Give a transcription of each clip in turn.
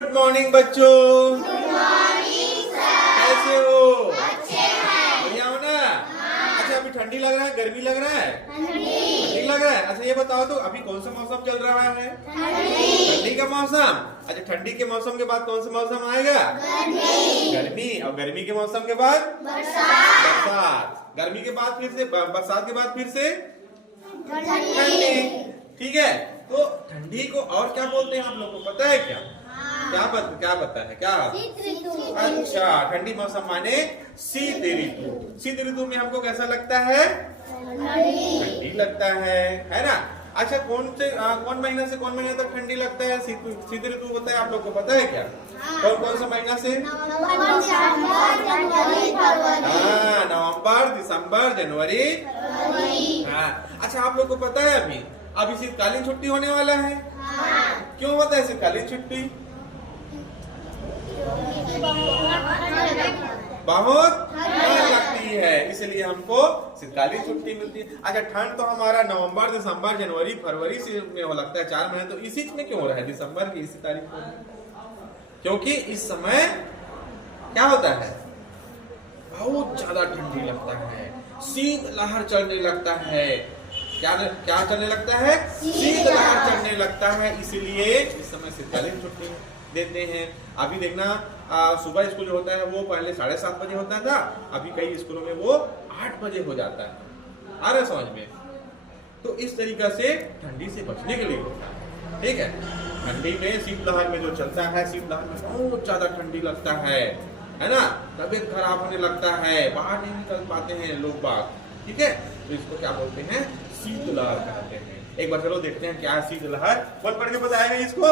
Good morning बच्चों। Good morning sir. कैसे हो? अच्छे हैं। बढ़िया हो ना? अच्छा, अभी ठंडी लग रहा है, गर्मी लग रहा है? ठंडी लग रहा है। अच्छा ये बताओ तो अभी कौन सा मौसम चल रहा है? ठंडी का मौसम। अच्छा, ठंडी के मौसम के बाद कौन सा मौसम आएगा? गर्मी। और गर्मी के मौसम के बाद बरसात। गर्मी के बाद फिर से बरसात के बाद फिर से ठंडी। ठीक है, तो ठंडी को और क्या बोलते हैं आप लोग को पता है क्या? क्या पता है क्या? अच्छा, ठंडी मौसम माने शीत ऋतु। शीत ऋतु में हमको कैसा लगता है? ठंडी लगता है ना? अच्छा, कौन महीना से कौन महीना तक ठंडी लगता है? शीत ऋतु होता है, आप लोग को पता है क्या? कौन सा महीना से? हाँ, नवंबर, दिसंबर, जनवरी। हाँ, अच्छा आप लोग को पता है अभी शीतकालीन छुट्टी होने वाला है। क्यों होता है शीतकालीन छुट्टी? बहुत ठंड लगती है, इसलिए हमको शीतकालीन छुट्टी मिलती है। अच्छा, ठंड तो हमारा नवंबर, दिसंबर, जनवरी, फरवरी से में हो लगता है, 4 महीने। तो इसी में क्यों हो रहा है दिसंबर की इसी तारीख को? क्योंकि इस समय क्या होता है? बहुत ज्यादा ठंडी लगता है, शीत लहर चलने लगता है। क्या चलने लगता है? शीत लहर चलने लगता है, इसलिए इस समय शीतकालीन छुट्टी देते हैं। अभी देखना, सुबह स्कूल जो होता है वो पहले 7:30 बजे होता था, अभी कई स्कूलों में वो 8 बजे हो जाता है। आ रहा समझ में? तो इस तरीका से ठंडी से बचने के लिए होता है। ठीक है, ठंडी में शीतलहर में जो चलता है, शीतलहर में बहुत ज्यादा ठंडी लगता है ना? तबीयत खराब होने लगता है, बाहर नहीं निकल पाते हैं लोग बाग। ठीक है, तो इसको क्या बोलते हैं? शीतलहर कहते हैं। एक बार चलो देखते हैं क्या है शीतलहर। कौन पढ़ के बताएगा इसको?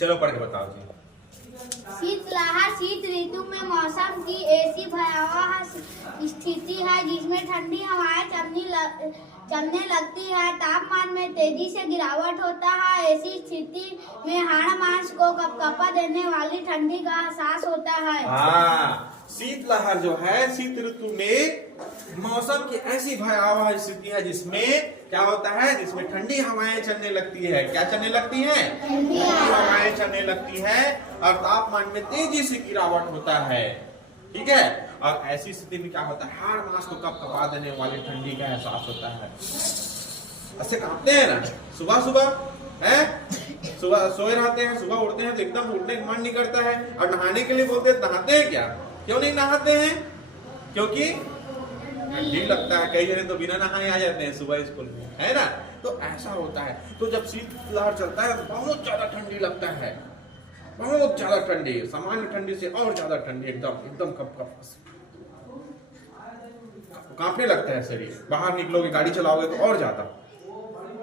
चलो पढ़ के बताओ जी। शीतलहर शीत ऋतु में मौसम की ऐसी भयावह स्थिति है जिसमें ठंडी हवाएं चलने लगती है, तापमान में तेजी से गिरावट होता है। ऐसी स्थिति में हाड़ मांस को कपकपा देने वाली ठंडी का एहसास होता है। हाँ, शीतलहर जो है शीत ऋतु में मौसम की ऐसी भयावह स्थिति है जिसमें क्या होता है? जिसमें ठंडी हवाएं चलने लगती है। क्या चलने लगती है? ठंडी हवाएं चलने लगती है और तापमान में तेजी से गिरावट होता है। ठीक है, और ऐसी स्थिति में क्या होता है? हाड़ मांस को कपकपा देने वाली ठंडी का एहसास होता है। ऐसे कांपते हैं ना सुबह सुबह है? सुबह सोए रहते हैं, सुबह उठते हैं तो एकदम उठने का मन नहीं करता है, और नहाने के लिए बोलते हैं, नहाते हैं क्या? क्यों नहीं नहाते हैं? क्योंकि ठंडी लगता है। कई जने तो बिना नहाए आ जाते हैं सुबह स्कूल में, है ना? तो ऐसा होता है। तो जब शीतलहर चलता है तो बहुत ज्यादा ठंडी लगता है, बहुत ज्यादा ठंडी, सामान्य ठंडी से और ज्यादा ठंडी, एकदम कप कांपने लगता है शरीर। बाहर निकलोगे, गाड़ी चलाओगे तो और ज्यादा,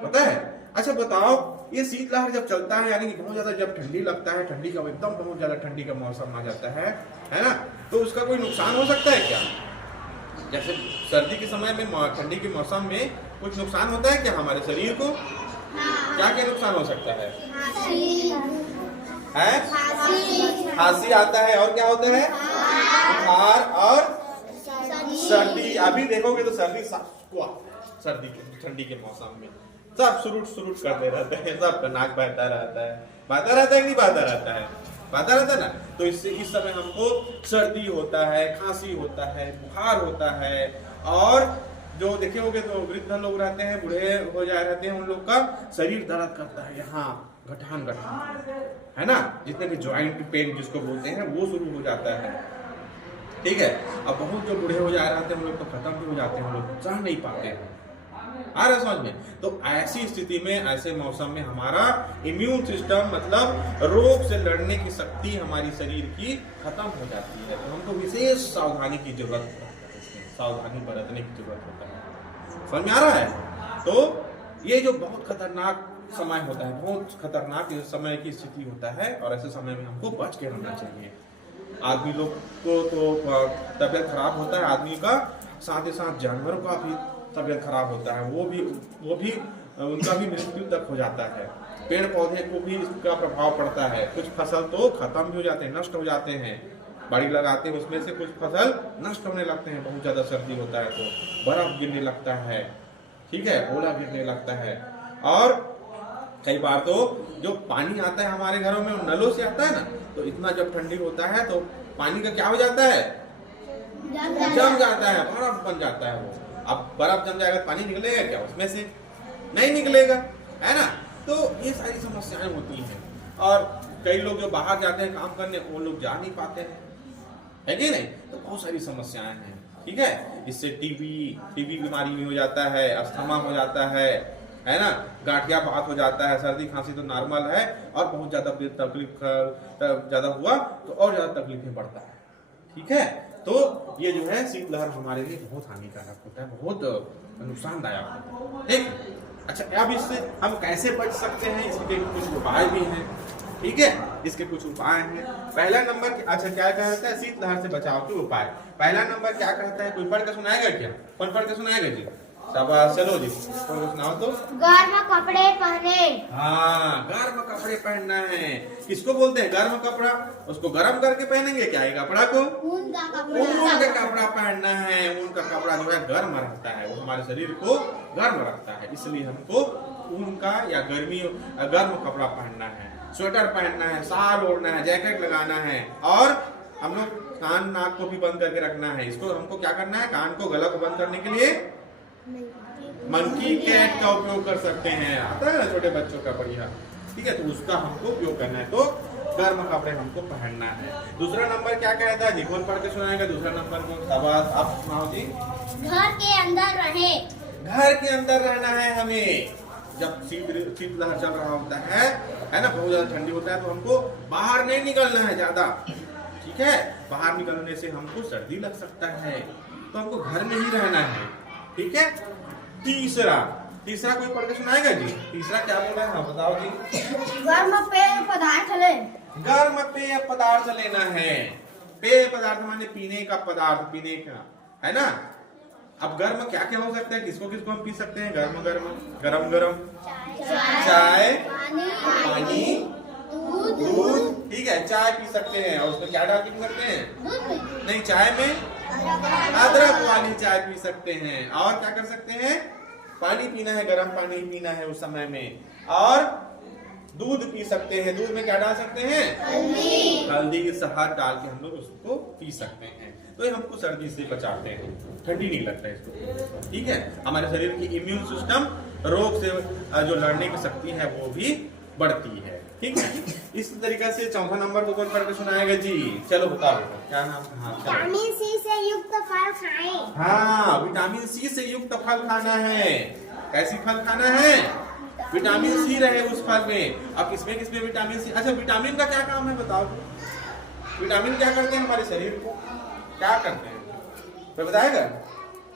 पता है? अच्छा बताओ, ये शीतलहर जब चलता है यानी कि बहुत ज्यादा जब ठंडी लगता है, ठंडी का एकदम बहुत ज्यादा ठंडी का मौसम आ जाता है ना? तो उसका कोई नुकसान हो सकता है क्या? जैसे सर्दी के समय में, ठंडी के मौसम में कुछ नुकसान होता है क्या हमारे शरीर को? क्या क्या नुकसान हो सकता है? खांसी आता है, और क्या होता है? बुखार और सर्दी। अभी देखोगे तो सर्दी के ठंडी के मौसम में सब सुरुट करते रहते हैं, सबका नाक बहता रहता है। कि नहीं बहता रहता है ना? तो इससे इस समय हमको सर्दी होता है, खांसी होता है, बुखार होता है। और जो देखे होगे तो वृद्ध लोग रहते हैं, बूढ़े हो जाए रहते हैं, उन लोग का शरीर दर्द करता है, यहाँ गठान है ना? जितने भी ज्वाइंट पेन जिसको बोलते हैं वो शुरू हो जाता है। ठीक है, अब बहुत जो बूढ़े हो जा रहे हैं उन लोग तो खत्म भी हो जाते हैं, उन लोग सह नहीं पाते हैं। आ रहा समझ में? तो ऐसी स्थिति में, ऐसे मौसम में हमारा इम्यून सिस्टम, मतलब रोग से लड़ने की शक्ति हमारी शरीर की खत्म हो जाती है। तो हमको विशेष सावधानी की जरूरत है, सावधानी बरतने की जरूरत होता है। समझ में आ रहा है? तो ये जो बहुत खतरनाक समय होता है, बहुत खतरनाक समय की स्थिति होता है, और ऐसे समय में हमको बच के रहना चाहिए। आदमी लोग को तो तबियत खराब होता है आदमी का, साथ ही साथ जानवरों का भी तबियत खराब होता है, वो भी उनका भी मृत्यु तक हो जाता है। पेड़ पौधे को भी इसका प्रभाव पड़ता है, कुछ फसल तो खत्म भी हो जाते हैं, नष्ट हो जाते हैं। बाड़ी लगाते हैं, उसमें से कुछ फसल नष्ट होने लगते हैं। बहुत ज्यादा सर्दी होता है तो बर्फ गिरने लगता है, ठीक है, ओला गिरने लगता है। और कई बार तो जो पानी आता है हमारे घरों में नलों से आता है ना, तो इतना जब ठंडी होता है तो पानी का क्या हो जाता है, जम जाता है, बर्फ बन जाता है वो। अब बर्फ जम जाएगा, पानी निकलेगा क्या उसमें से? नहीं निकलेगा, है ना। तो ये सारी समस्याएं होती हैं। और कई लोग जो बाहर जाते हैं काम करने, वो लोग जा नहीं पाते हैं, है कि नहीं। तो बहुत सारी समस्याएं हैं, ठीक है। इससे टीबी बीमारी भी हो जाता है, अस्थमा हो जाता है ना, गांठिया बात हो जाता है, सर्दी खांसी तो नॉर्मल है, और बहुत ज्यादा तकलीफ ज्यादा हुआ तो और ज्यादा तकलीफें बढ़ता है, ठीक है। तो ये जो है शीतलहर हमारे लिए बहुत हानिकारक होता है, बहुत नुकसानदायक होता है, ठीक। अच्छा, अब इससे हम कैसे बच सकते हैं, इसके कुछ उपाय भी हैं, ठीक है। इसके कुछ उपाय हैं। पहला नंबर, अच्छा क्या कहता है शीतलहर से बचाव के उपाय। पहला नंबर क्या कहता है, कोई पढ़ के सुनाएगा क्या? कौन पढ़ के सुनाएगा जी? शाबाश, चलो जी पढ़ के सुनाओ तो। गर्म कपड़े पहने। हाँ, गर्म कपड़े पहनना है। किसको बोलते हैं गर्म कपड़ा? उसको गर्म करके पहनेंगे क्या ये कपड़ा को? ऊन का कपड़ा। ऊन का कपड़ा पहनना है। ऊन का कपड़ा जो है गर्म रखता है, वो हमारे शरीर को गर्म रखता है, इसलिए हमको ऊन का या गर्म कपड़ा पहनना है। स्वेटर पहनना है, शाल ओढ़ना है, जैकेट लगाना है, और हम लोग कान नाक को भी बंद करके रखना है। इसको हमको क्या करना है, कान को गला को बंद करने के लिए मंकी कैट का उपयोग कर सकते हैं, आता है ना छोटे बच्चों का बढ़िया, ठीक है। तो उसका हमको उपयोग करना है। तो गर्म कपड़े हमको पहनना है। दूसरा नंबर क्या कहता है जी? कौन पढ़ के सुनाएगा दूसरा नंबर को? शाबाश, आप सुनाओ जी। घर के अंदर रहे। घर के अंदर रहना है हमें। जब शीतलहर चल रहा होता है ना, बहुत ज्यादा ठंडी होता है, तो हमको बाहर नहीं निकलना है ज्यादा, ठीक है। बाहर निकलने से हमको सर्दी लग सकता है, तो हमको घर में ही रहना है, ठीक है। तीसरा कोई पढ़ के सुनाएगा जी? तीसरा क्या बोल रहा है, हाँ बताओ जी। गर्म पेय पदार्थ ले। गर्म पेय पदार्थ लेना है। पेय पदार्थ माने पीने का पदार्थ, पीने का, है ना। अब गर्म क्या क्या हो सकता है, किसको किसको हम पी सकते हैं? गरम चाय, पानी, दूध, ठीक है। चाय पी सकते हैं, और उसमें क्या डाल के पी सकते हैं? नहीं, चाय में अदरक वाली चाय पी सकते हैं। और क्या कर सकते हैं? पानी पीना है, गर्म पानी पीना है उस समय में। और दूध पी सकते हैं। दूध में क्या डाल सकते हैं? हल्दी, शहद डाल के हम लोग उसको पी सकते हैं। तो ये हमको सर्दी से बचाते हैं, ठंडी नहीं लगता है इसको, ठीक है। हमारे शरीर की इम्यून सिस्टम रोग से जो लड़ने की शक्ति है वो भी बढ़ती है, ठीक है। इस तरीके से चौथा नंबर को कौन पढ़ के सुनाएगा जी? चलो बताओ क्या नाम? हाँ, विटामिन सी से युक्त फल खाएं। हाँ, विटामिन सी से युक्त फल खाना है। कैसी फल खाना है? विटामिन सी रहे उस फल में। अब किसमें विटामिन सी? अच्छा, विटामिन का क्या काम है बताओ? विटामिन क्या करते हैं हमारे शरीर को? क्या करते हैं तो बताएगा?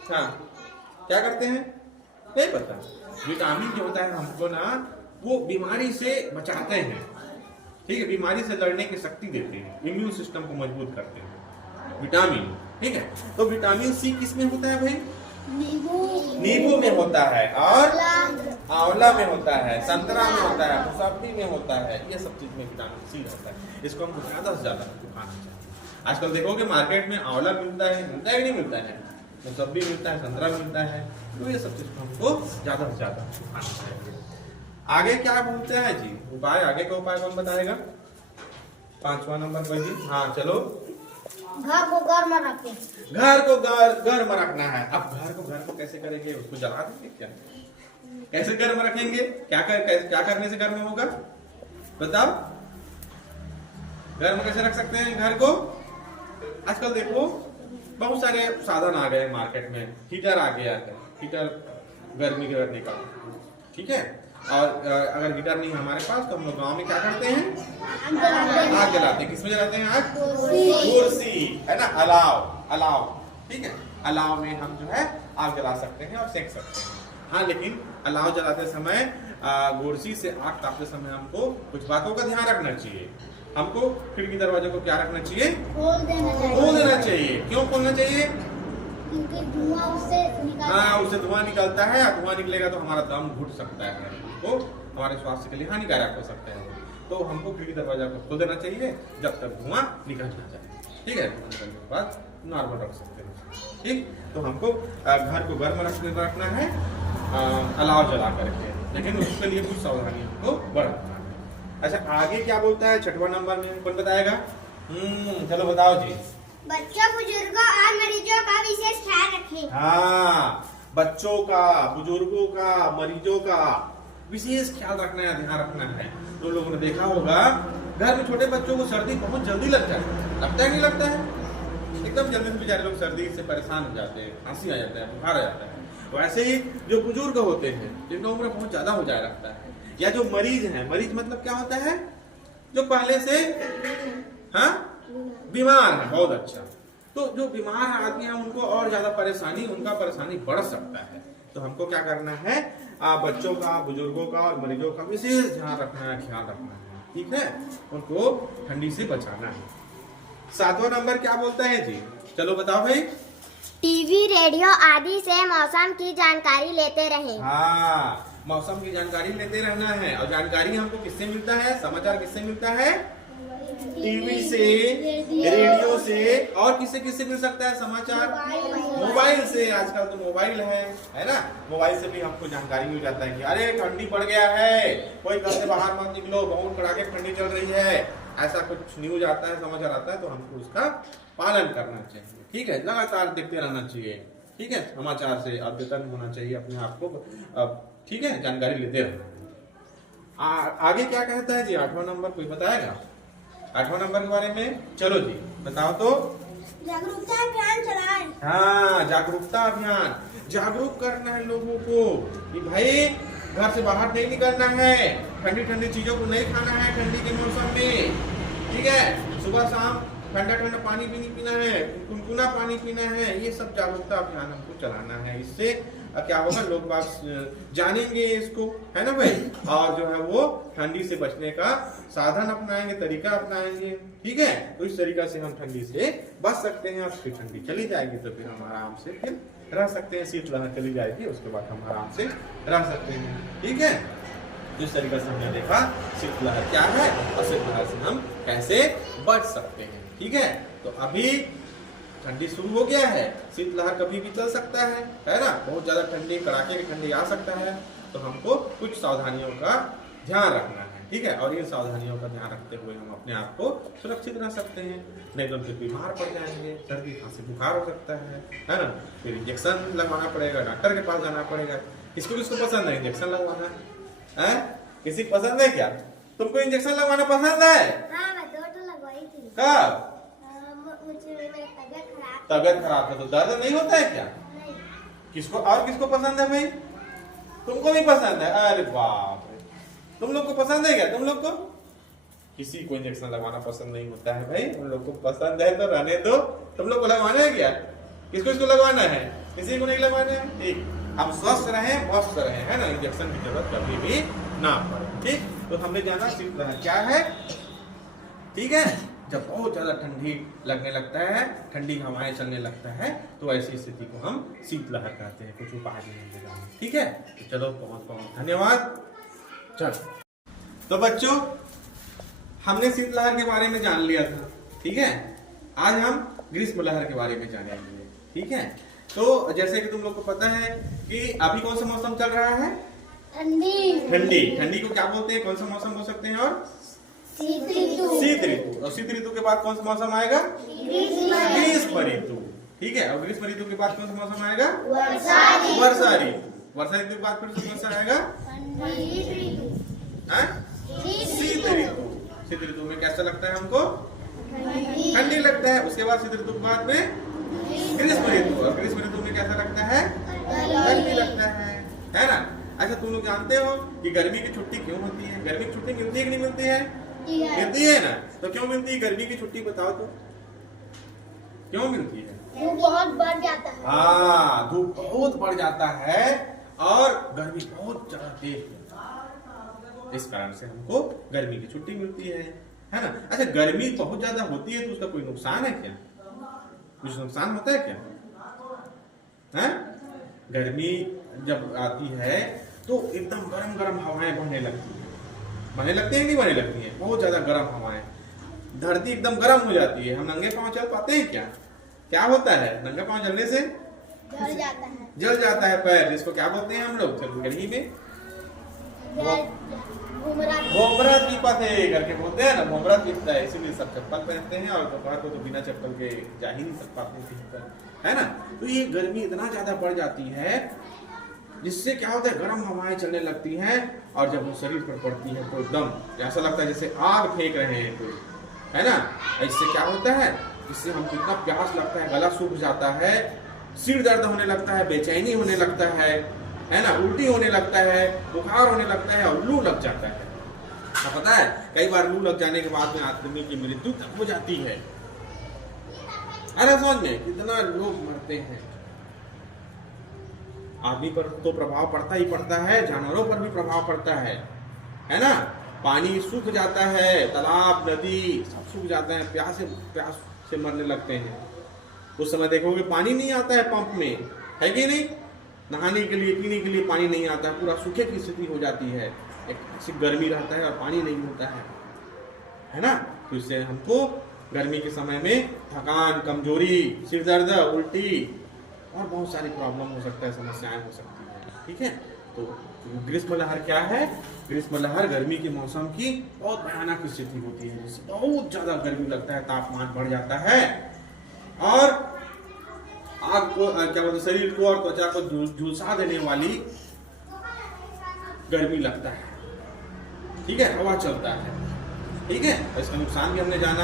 हाँ, क्या करते हैं? नहीं पता। विटामिन जो होता है हमको ना, वो बीमारी से बचाते हैं, ठीक है। बीमारी से लड़ने की शक्ति देते हैं, इम्यून सिस्टम को मजबूत करते हैं विटामिन, ठीक है। तो विटामिन सी किस में होता है भाई? नींबू में होता है, और आंवला में होता है, संतरा में होता है, मौसम्बी में होता है। ये सब चीज में विटामिन सी होता है। इसको हमको ज्यादा से ज्यादा खाना चाहिए। आजकल देखोगे मार्केट में आंवला मिलता है कि नहीं मिलता है, मौसम्बी मिलता है, संतरा मिलता है। तो ये सब चीज हमको ज्यादा से ज्यादा खाना चाहिए। आगे क्या बोलते हैं जी? उपाय, आगे का उपाय कौन बताएगा? पांचवा नंबर पर जी। हाँ चलो। घर को गर्म रखें। घर को गर्म रखना है। अब घर को कैसे करेंगे? उसको जला देंगे क्या? कैसे गर्म रखेंगे? क्या करने से गर्म होगा बताओ? गर्म कैसे रख सकते हैं घर को? आजकल देखो बहुत सारे साधन आ गए मार्केट में। हीटर आ गया है, हीटर गर्मी करने का, ठीक है। और अगर हीटर नहीं हमारे पास तो हम लोग गाँव में क्या करते हैं? आग जलाते हैं। किसमें जलाते हैं आग? कुर्सी, है ना, अलाव, ठीक है। अलाव में हम जो है आग जला सकते हैं और सेक सकते हैं। हाँ, लेकिन अलाव जलाते समय, कुर्सी से आग तापते समय हमको कुछ बातों का ध्यान रखना चाहिए। हमको खिड़की दरवाजे को क्या रखना चाहिए? खोल देना चाहिए। क्यों खोलना चाहिए? क्योंकि धुआं उससे निकलता है। हाँ, उससे धुआं निकलता है, और धुआं निकलेगा तो हमारा दम घुट सकता है, तो हमारे स्वास्थ्य के लिए हानिकारक हो सकता है। तो हमको खिड़की दरवाजा को खोल देना चाहिए जब तक धुआं निकल ना जाए, ठीक है। निकलने के बाद नॉर्मल रख सकते हैं, ठीक। तो हमको घर को गर्म रखना है अलाव जला करके, लेकिन उसके लिए कुछ सावधानियों को बरतना है। अच्छा आगे क्या बोलता है 6वां नंबर में, कौन बताएगा? चलो बताओ जी। बच्चों, बुजुर्गों और मरीजों का विशेष ख्याल रखें। हाँ, बच्चों का, बुजुर्गों का, मरीजों का विशेष ख्याल रखना है, ध्यान रखना है। तो लोगों ने देखा होगा घर में छोटे बच्चों को सर्दी बहुत जल्दी लगता है, लगता है नहीं लगता है? एकदम जल्दी से बेचारे लोग सर्दी से परेशान हो जाते हैं, खांसी आ जाता है, बुखार आ जाता है। तो ऐसे ही जो बुजुर्ग होते हैं जिनका उम्र बहुत ज्यादा हो जाया लगता है, या जो मरीज है, मरीज मतलब क्या होता है? जो पहले से हाँ बीमार है, बहुत अच्छा। तो जो बीमार आदमी है उनको और ज्यादा परेशानी, उनका परेशानी बढ़ सकता है। तो हमको क्या करना है? बच्चों का, बुजुर्गों का और मरीजों का विशेष ध्यान रखना है, ख्याल रखना है, ठीक है? उनको ठंडी से बचाना है। 7वां नंबर क्या बोलता है जी? चलो बताओ भाई। टीवी, रेडियो आदि से मौसम की जानकारी लेते रहें। हाँ, मौसम की जानकारी लेते रहना है। और जानकारी हमको किससे मिलता है? समाचार किससे मिलता है? टीवी से, रेडियो से, और किससे किससे मिल सकता है समाचार? मोबाइल से। आजकल तो मोबाइल है ना? मोबाइल से भी हमको जानकारी मिल जाता है कि अरे ठंडी पड़ गया है, कोई घर से बाहर मत निकलो, बहुत कड़ाके ठंडी चल रही है, ऐसा कुछ न्यूज आता है, समाचार आता है, तो हमको उसका पालन करना चाहिए, ठीक है? लगातार देखते रहना चाहिए, ठीक है? समाचार से अद्यतन होना चाहिए अपने आप को, ठीक है? जानकारी लेते रहना। आगे क्या कहता है जी? 8वां नंबर कोई बताएगा? 8वां नंबर के बारे में चलो जी बताओ तो। जागरूकता अभियान चलाएं। हाँ, जागरूकता अभियान, जागरूक करना है लोगों को कि भाई घर से बाहर नहीं निकलना है, ठंडी ठंडी चीजों को नहीं खाना है ठंडी के मौसम में, ठीक है? सुबह शाम ठंडा ठंडा पानी भी नहीं पीना है, गुनगुना पानी पीना है। ये सब जागरूकता अभियान हमको चलाना है। इससे क्या होगा, लोग बात जानेंगे इसको, है ना भाई? और जो है वो ठंडी से बचने का साधन अपनाएंगे, तरीका अपनाएंगे, ठीक है? तो इस तरीका से हम ठंडी से बच सकते हैं। और फिर ठंडी चली जाएगी तो फिर हम आराम से फिर रह सकते हैं। शीतलहर चली जाएगी उसके बाद हम आराम से रह सकते हैं, ठीक है? जिस तरीके से हमने देखा शीतलहर क्या है और शीतलहर से हम कैसे बच सकते हैं, ठीक है? तो अभी ठंडी शुरू हो गया है, शीतलहर कभी भी चल सकता है ना? बहुत ज्यादा ठंडी, कड़ाके की ठंडी आ सकता है। तो हमको कुछ सावधानियों का ध्यान रखना है, ठीक है? और इन सावधानियों का ध्यान रखते हुए हम अपने आप को सुरक्षित रह सकते हैं। नहीं तो फिर बीमार पड़ जाएंगे, सर्दी खांसी बुखार हो सकता है ना? फिर इंजेक्शन लगवाना पड़ेगा, डॉक्टर के पास जाना पड़ेगा। किसको किसको पसंद है इंजेक्शन लगवाना? है किसी पसंद है क्या? तुमको इंजेक्शन लगवाना पसंद है? हाँ, मैं 2 तो लगवाई थी। कब? मुझे तबियत खराब है तो दर्द नहीं होता है क्या? नहीं। किसको और किसको पसंद है भाई? तुमको भी पसंद है? अरे बाप रे, तुम लोग को पसंद है क्या? तुम लोग को किसी को इंजेक्शन लगवाना पसंद नहीं होता है भाई। उन लोग को पसंद है तो रहने दो। तुम लोग को लगवाना है क्या? किसको इसको लगवाना है? किसी को नहीं लगवाना है, ठीक? हम स्वस्थ रहें, मस्त रहें, है ना? इंजेक्शन की जरूरत कभी भी ना पड़े, ठीक? तो हमने जाना शीतलहर क्या है, ठीक है? जब बहुत ज्यादा ठंडी लगने लगता है, ठंडी हवाएं चलने लगता है, तो ऐसी स्थिति को हम शीतलहर कहते हैं। कुछ उपाय नहीं, ठीक है? तो चलो बहुत बहुत धन्यवाद। चलो तो बच्चों, हमने शीतलहर के बारे में जान लिया था, ठीक है? आज हम ग्रीष्म लहर के बारे में जानेंगे, ठीक है? तो जैसे कि तुम लोग को पता है कि अभी कौन सा मौसम चल रहा है? ठंडी। ठंडी। ठंडी को क्या बोलते हैं? कौन सा मौसम हो सकते हैं? और शीत ऋतु। शीत ऋतु। और शीत ऋतु के बाद कौन सा मौसम आएगा? ग्रीष्म ऋतु, ठीक है? और ग्रीष्म ऋतु के बाद कौन सा मौसम आएगा? वर्षा ऋतु। वर्षा ऋतु। वर्षा ऋतु के बाद फिर से कौन सा आएगा? शीत ऋतु। शीत ऋतु में कैसा लगता है हमको? ठंडी लगता है। उसके बाद शीत ऋतु के बाद में ग्रीष्म ऋतु। और ग्रीष्म ऋतु में कैसा लगता है? गर्मी लगता है ना? अच्छा, तुम लोग जानते हो कि गर्मी की छुट्टी क्यों होती है? गर्मी की छुट्टी मिलती है कि नहीं मिलती है? मिलती है ना? तो क्यों मिलती है गर्मी की छुट्टी? बताओ तो, क्यों मिलती है? धूप बहुत बढ़ जाता है। हाँ, धूप बहुत बढ़ जाता है और गर्मी बहुत ज्यादा तेज होता है। इस कारण से हमको गर्मी की छुट्टी मिलती है ना? अच्छा, गर्मी बहुत ज्यादा होती है तो उसका कोई नुकसान है क्या? कुछ नुकसान होता है क्या? है? गर्मी जब आती है तो एकदम गरम गरम हवाएं बहने लगती है। बहने लगती है नहीं बहने लगती है? बहुत ज्यादा गरम हवाएं, धरती एकदम गरम हो जाती है। हम नंगे पांव चल पाते हैं क्या? क्या होता है? नंगे पांव चलने से जल जाता है। जल जाता है पैर, जिसको क्या बोलते हैं हम लोग गर्मी में? घोमरा दीपक है करके बोलते हैं ना, घोमरा दीपता है, इसीलिए सब चप्पल पहनते हैं और दोपहर को तो बिना चप्पल के जा ही नहीं सकता अपने कहीं पर, है ना। तो ये गर्मी इतना ज्यादा बढ़ जाती है जिससे क्या होता है, गर्म हवाएं चलने लगती हैं और जब वो शरीर पर पड़ती है तो एकदम ऐसा लगता है जैसे आग फेंक रहे हैं कोई, है ना। इससे क्या होता है, इससे हमको इतना प्यास लगता है, गला सूख जाता है, सिर दर्द होने लगता है, बेचैनी होने लगता है ना, उल्टी होने लगता है, बुखार होने लगता है और लू लग जाता है। तो पता है कई बार लू लग जाने के बाद में आदमी की मृत्यु तक हो जाती है। अरे समझ में कितना लोग मरते हैं। आदमी पर तो प्रभाव पड़ता ही पड़ता है, जानवरों पर भी प्रभाव पड़ता है ना। पानी सूख जाता है, तालाब नदी सब सूख जाते हैं, प्यास से मरने लगते हैं। उस समय देखोगे पानी नहीं आता है पंप में, है कि नहीं, नहाने के लिए पीने के लिए पानी नहीं आता है, पूरा सूखे की स्थिति हो जाती है, एक ऐसी गर्मी रहता है और पानी नहीं होता है ना। तो इससे हमको गर्मी के समय में थकान, कमजोरी, सिर दर्द, उल्टी और बहुत सारी प्रॉब्लम हो सकता है, समस्याएं हो सकती है, ठीक है। तो ग्रीष्म लहर क्या है, ग्रीष्म लहर गर्मी के मौसम की बहुत भयानक स्थिति होती है, जिससे बहुत ज्यादा गर्मी लगता है, तापमान बढ़ जाता है और आग को क्या बोलते, शरीर को और त्वचा को झुलसा देने वाली गर्मी लगता है, ठीक है, हवा चलता है, ठीक है। इसका नुकसान भी हमने जाना,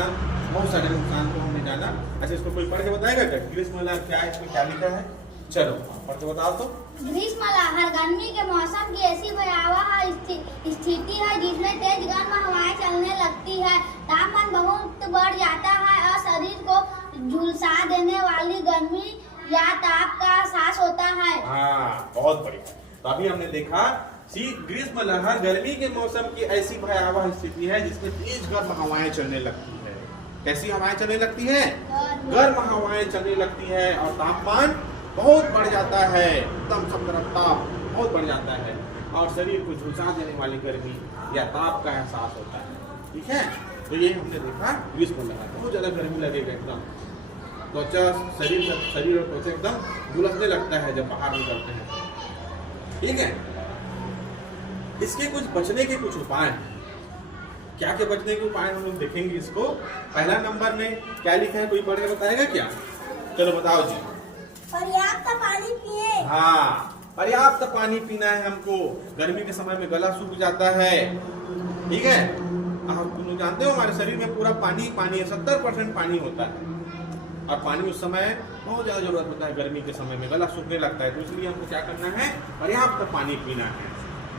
बहुत सारे नुकसान को हमने जाना। अच्छा, इसको कोई पढ़ के बताएगा क्या, ग्रीष्म लहर क्या है, इसमें क्या लिखा है, चलो पढ़ के बताओ तो। ग्रीष्म लहर गर्मी के मौसम की ऐसी भयावह स्थिति है जिसमें तेज गर्म हवाएं चलने लगती है, तापमान बहुत बढ़ जाता है और शरीर को झुलसा देने वाली गर्मी या ताप का एहसास होता है। हाँ, बहुत बढ़िया। तो अभी हमने देखा ग्रीष्म लहर गर्मी के मौसम की ऐसी भयावह स्थिति है जिसमें तेज गर्म हवाएं चलने लगती है। कैसी हवाएं चलने लगती है, गर्म हवाएं चलने लगती है और तापमान बहुत बढ़ जाता है, एकदम सब तरफ ताप बहुत बढ़ जाता है और शरीर को झुलसा देने वाली गर्मी या ताप का एहसास होता है, ठीक है। तो ये हमने देखा ग्रीष्म लहर, बहुत ज्यादा गर्मी लगेगा, एकदम त्वचा शरीर और त्वचा एकदम झुलसने लगता है जब बाहर निकलते हैं, ठीक है। इसके कुछ बचने के कुछ उपाय हैं। क्या क्या बचने के उपाय हम लोग देखेंगे इसको। पहला नंबर में क्या लिखा है, कोई पढ़ के बताएगा क्या, चलो बताओ जी। पर्याप्त पानी पिए। हाँ, पर्याप्त पानी पीना है हमको, गर्मी के समय में गला सूख जाता है, ठीक है। आप लोग जानते हो हमारे शरीर में पूरा पानी है, 70% पानी होता है और पानी उस समय बहुत ज्यादा जरूरत होता है, गर्मी के समय में गला सूखने लगता है। तो इसलिए हमको क्या करना है, पर्याप्त पानी पीना है।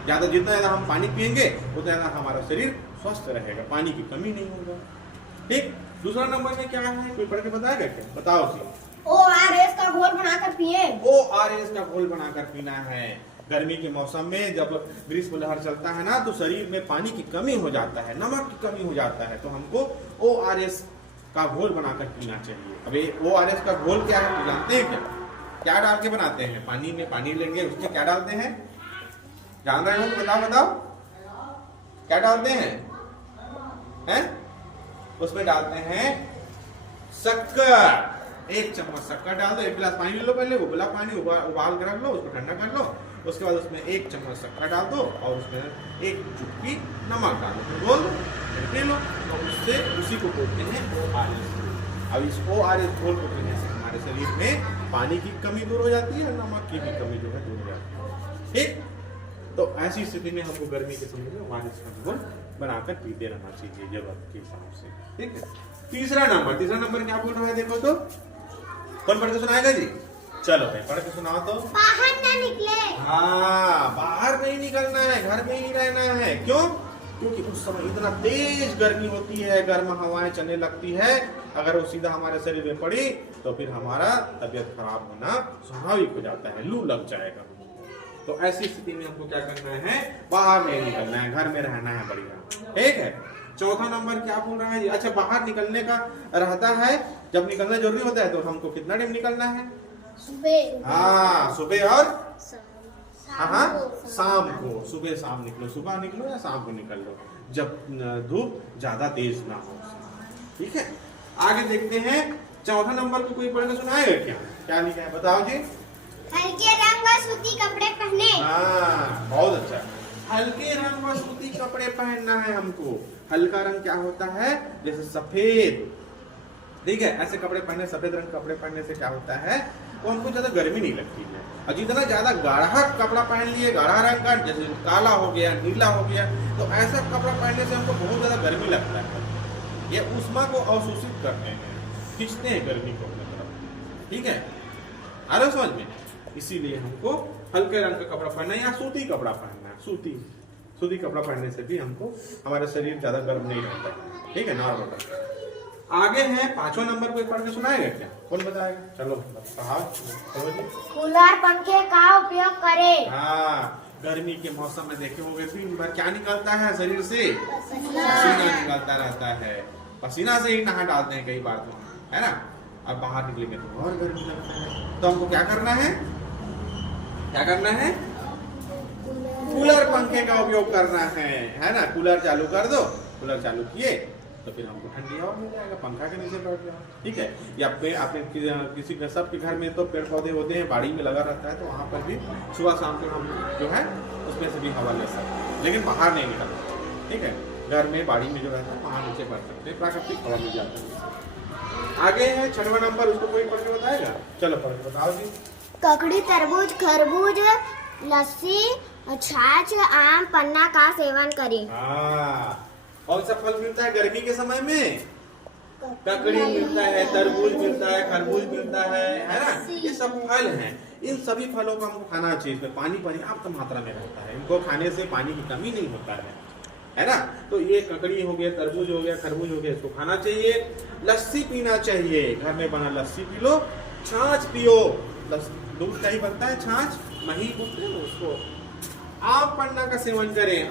जितना ज्यादा हम पानी पिएंगे उतना ज्यादा हमारा शरीर स्वस्थ रहेगा, पानी की कमी नहीं होगा, ठीक। दूसरा नंबर में क्या है, कोई पढ़ के बताएगा क्या, बताओ जी। ORS का घोल बनाकर पिए। ORS का घोल बनाकर पीना है। गर्मी के मौसम में जब ग्रीष्म लहर चलता है ना, तो शरीर में पानी की कमी हो जाता है, नमक की कमी हो जाता है, तो हमको ORS का घोल बनाकर पीना चाहिए। अब ये ORS का घोल क्या है, जानते हैं क्या, क्या डाल के बनाते हैं, पानी में पानी लेंगे, उसमें क्या डालते हैं, जान रहे हो तो बताओ क्या डालते हैं, उसमें डालते हैं शक्कर, 1 चम्मच शक्कर डाल दो, 1 गिलास पानी ले लो, पहले उबला पानी उबाल कर रख लो, उसको ठंडा कर लो, उसके बाद उसमें 1 चम्मच शक्कर डाल दो और उसमें 1 चुटकी नमक डाल दो, बोल पी लो, तो उससे उसी को बोलते हैं ORS। अब इस ORS घोल को पीने से हमारे शरीर में पानी की कमी दूर हो जाती है, नमक की भी कमी जो है दूर हो जाती है, ठीक। तो ऐसी स्थिति में हमको गर्मी के समय में ORS का घोल बनाकर पीते रहना चाहिए जरूरत के हिसाब से, ठीक है। तीसरा नंबर क्या बोल रहा है, देखो तो, कौन पढ़ के सुनाएगा जी, चलो भाई पढ़ के सुनाओ तो। बाहर ना निकले। हाँ, बाहर नहीं निकलना है, घर में ही रहना है। क्यों, क्योंकि उस समय इतना तेज गर्मी होती है, गर्म हवाएं चलने लगती है, अगर वो सीधा हमारे शरीर में पड़ी तो फिर हमारा तबीयत खराब होना स्वाभाविक हो जाता है, लू लग जाएगा। तो ऐसी स्थिति में हमको क्या करना है, बाहर नहीं निकलना है, घर में रहना है, बढ़िया, ठीक है। चौथा नंबर क्या बोल रहा है, अच्छा बाहर निकलने का रहता है, जब निकलना जरूरी होता है तो हमको कितना टाइम निकलना है, सुबह। हाँ, सुबह और हाँ शाम को, सुबह शाम निकलो, सुबह निकलो या शाम को निकल लो, जब धूप ज्यादा तेज ना हो, ठीक है। आगे देखते हैं, चौथा नंबर को कोई पढ़ के सुनाएगा क्या, क्या लिखा है बताओ जी। हल्के रंग व सूती कपड़े पहने। हाँ, बहुत अच्छा। हल्के रंग व सूती कपड़े पहनना है हमको। हल्का रंग क्या होता है, जैसे सफेद, ठीक है, ऐसे कपड़े पहनने, सफेद रंग कपड़े पहनने से क्या होता है, तो हमको ज्यादा गर्मी नहीं लगती है। और जितना ज्यादा गाढ़ा कपड़ा पहन लिए, गाढ़ा रंग का, जैसे काला हो गया, नीला हो गया, तो ऐसा कपड़ा पहनने से हमको बहुत ज्यादा गर्मी लगता है। ये ऊष्मा को अवशोषित करते हैं, खींचते हैं गर्मी को अपनी तरफ, ठीक है, आ रहा समझ में। इसीलिए हमको हल्के रंग का कपड़ा पहनना है या सूती कपड़ा पहनना है। सूती कपड़ा पहनने से भी हमको हमारा शरीर ज्यादा गर्म नहीं रहता, ठीक है, नॉर्मल। आगे है 5वां नंबर को एक पढ़ के सुनाएगा क्या, कौन बताएगा? चलो कूलर पंखे का उपयोग करें। हाँ, गर्मी के मौसम में देखे होंगे दिन भर क्या निकलता है शरीर से, पसीना निकलता रहता है, पसीना से ही नहा डालते हैं कई बार तो, है ना। अब बाहर निकलेंगे तो और गर्मी लगता है, तो हमको क्या करना है, क्या करना है, कूलर पंखे का उपयोग करना है ना। कूलर चालू कर दो, कूलर चालू किए तो फिर हमको ठंडी हवा मिल जाएगा, पंखा के नीचे बैठ जाओ, ठीक है। या पेड़, आपने किसी सबके घर में तो पेड़ पौधे होते हैं, बाड़ी में लगा रहता है, तो वहाँ पर भी सुबह शाम को हम जो है उसमें से भी हवा ले सकते हैं, लेकिन बाहर नहीं निकलते, ठीक है। घर में बाड़ी में जो रहता है वहाँ नीचे बैठ सकते हैं, प्राकृतिक हवा मिल जाती है। आगे है 6वां नंबर, उसको कोई पढ़ के बताएगा? चलो पढ़ के बताओ जी। ककड़ी, तरबूज, खरबूज, लस्सी, छाछ, आम, पन्ना का सेवन करें। हाँ, कौन सा फल मिलता है गर्मी के समय में? ककड़ी मिलता है, तरबूज मिलता है, खरबूज मिलता है ना। ये सब फल हैं, इन सभी फलों को हमको खाना चाहिए। इसमें पानी पर्याप्त मात्रा में रहता है, इनको खाने से पानी की कमी नहीं होता है ना। तो ये ककड़ी हो गया, तरबूज हो गया, खरबूज हो गया, इसको खाना चाहिए। लस्सी पीना चाहिए, घर में बना लस्सी पी लो। छाछ पियो, दूध का ही बनता है छाछ, मही बोलते हैं उसको। आम पन्ना का सेवन करें,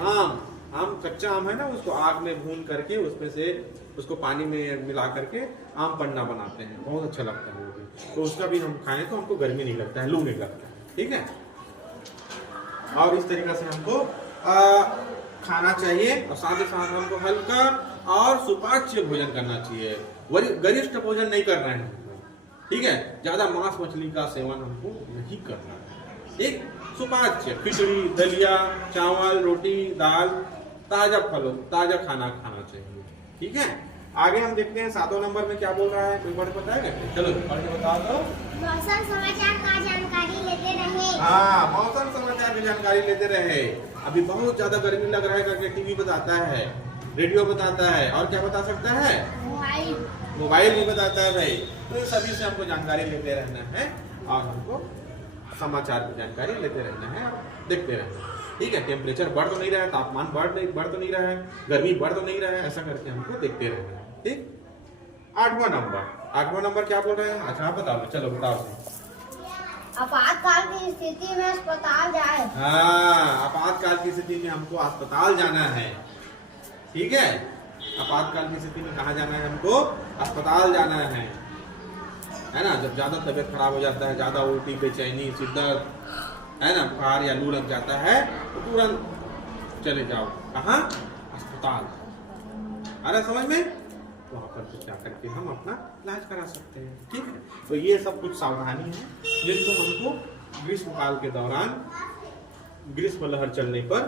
आम कच्चा आम है ना, उसको आग में भून करके उसमें से उसको पानी में मिला करके आम पन्ना बनाते हैं, बहुत अच्छा लगता है वो भी। तो उसका भी हम खाएं तो हमको गर्मी नहीं लगता है, लू नहीं लगता है, ठीक है। और इस तरीके से हमको खाना चाहिए, और साथ ही साथ हमको हल्का और सुपाच्य भोजन करना चाहिए। गरिष्ठ भोजन नहीं करना है, ठीक है। ज्यादा मांस मछली का सेवन हमको नहीं करना है। एक सुपाच्य, खिचड़ी, दलिया, चावल, रोटी, दाल, ताजा फलों, ताजा खाना खाना चाहिए, ठीक है। आगे हम देखते हैं 7वां नंबर में क्या बोल रहा है, कोई वर्ड बताएगा? चलो पढ़ के बता दो। मौसम समाचार का जानकारी लेते रहे। हाँ, मौसम समाचार की जानकारी लेते रहे। अभी बहुत ज्यादा गर्मी लग रहा है करके टीवी बताता है, रेडियो बताता है, और क्या बता सकता है? मोबाइल भी बताता है भाई। तो इन सभी से हमको जानकारी लेते रहना है, और हमको समाचार की जानकारी लेते रहना है, देखते रहना है, ठीक है। टेम्परेचर बढ़ तो नहीं रहा है, तापमान बढ़ तो नहीं रहा है, गर्मी बढ़ तो नहीं रहा है, ऐसा करके हमको देखते रहना है, ठीक। 8वां नंबर क्या बोल रहे हैं? अच्छा आप बताओ, चलो बताओ। आपातकाल की स्थिति में अस्पताल जाए। हाँ, आपातकाल की स्थिति में हमको अस्पताल जाना है, ठीक है। आपातकाल की स्थिति में कहाँ जाना है हमको? अस्पताल जाना है ना। जब ज्यादा तबीयत खराब हो जाता है, ज्यादा उल्टी, बेचैनी, शिद्दत, है ना, बुखार या लू लग जाता है, तो तुरंत चले जाओ कहाँ? अस्पताल। आ रहा समझ में? वहाँ पर कुछ जा करके हम अपना इलाज करा सकते हैं, ठीक है। तो ये सब कुछ सावधानी है जिनको हमको ग्रीष्मकाल के दौरान, ग्रीष्म लहर चलने पर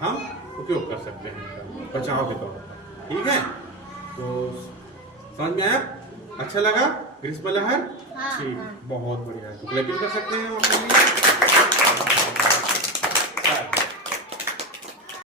हम उपयोग कर सकते हैं बचाव के तौर पर, ठीक है। तो समझ में आया? अच्छा लगा ग्रीष्म लहर? ठीक, बहुत बढ़िया। तो कर सकते हैं हम अपने लिए।